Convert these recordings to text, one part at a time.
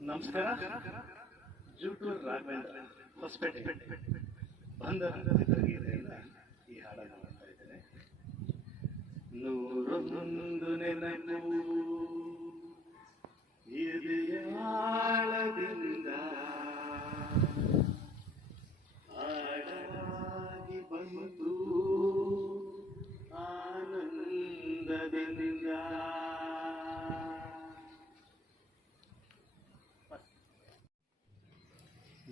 ನಮಸ್ಕಾರ. ಜೂಟೂರ್ ರಾಘವೇಂದ್ರ. ಹೊಸಪೇಟೆ ಬಂದ ಚಿತ್ರಗೀತೆಯಿಂದ ಈ ಹಾಡನ್ನು ಮಾಡ್ತಾ ಇದ್ದೇನೆ. ನೂರೊಂದು ನೆನಪು ಎದೆಯಾಳದಿಂದ ಆಳವಾಗಿ ಬಂತು ಆನಂದದಿಂದ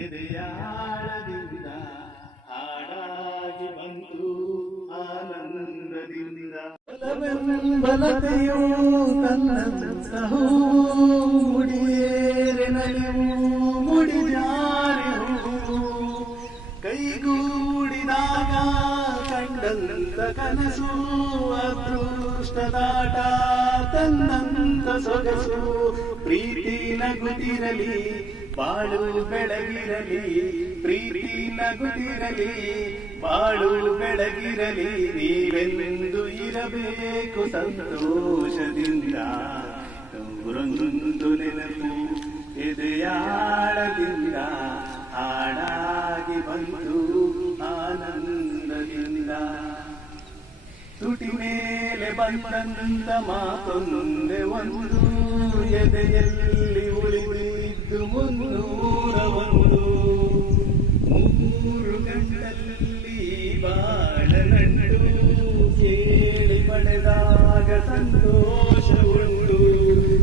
ಎದೆಯಾಳದಿಂದ ಹಾಡಾಗಿ ಬಂತು ಆನಂದದಿಂದ ಬಲತೆಯು ಮುಡಿಯೇರೆ ಮುಡಿಯೇರೆನಲಿವು ಮುಡಿಜಾರೆವು ಕೈಗೂಡಿದಾಗ ಕಂಡಂತ ಕನಸು ಅದೃಷ್ಟದಾಟ. ತನ್ನಂತ ಸೊಗಸು, ಪ್ರೀತಿ ನಗುತ್ತಿರಲಿ, ಬಾಳು ಬೆಳಗಿರಲಿ, ಪ್ರೀತಿ ನಗುತ್ತಿರಲಿ, ಬಾಳು ಬೆಳಗಿರಲಿ, ನೀವೆಂದು ಇರಬೇಕು ಸಂತೋಷದಿಂದ. ನೂರೊಂದು ನೆನಪು ಎದೆಯಾಳದಿಂದ, ಹಾಡಾಗಿ ಬಂತು ಆನಂದದಿಂದ. ತುಟಿಮೇ ಬಂದಂತ ಮಾತೊಂದೆ ಒಂದು. ಎದೆಯಲ್ಲಿ ಉಳಿದಿದ್ದು ಮುನ್ನೂರ ಒಂದು ಮೂರು ಗಂಟಲ್ಲಿ ಬಾಳ ನಂಡು ಕೇಳಿ ಪಡೆದಾಗ ಸಂತೋಷ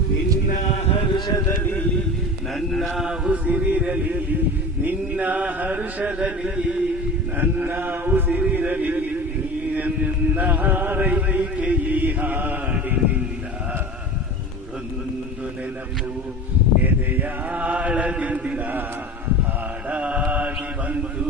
ನಿನ್ನ ಹರ್ಷದಲ್ಲಿ, ನನ್ನ ಉಸಿರಿರಲಿ. ನಿನ್ನ ಹರ್ಷದಲ್ಲಿ, ನನ್ನ ಉಸಿರಿರಲಿ. ನಿನ್ನ ಹಾರೈಕೆ ಈ ಹಾಡಿನಿಂದ. ಊರೊಂದೊಂದು ನೆನಪು ಎದೆಯಾಳದಿಂದ ಹಾಡಾಗಿ ಬಂದು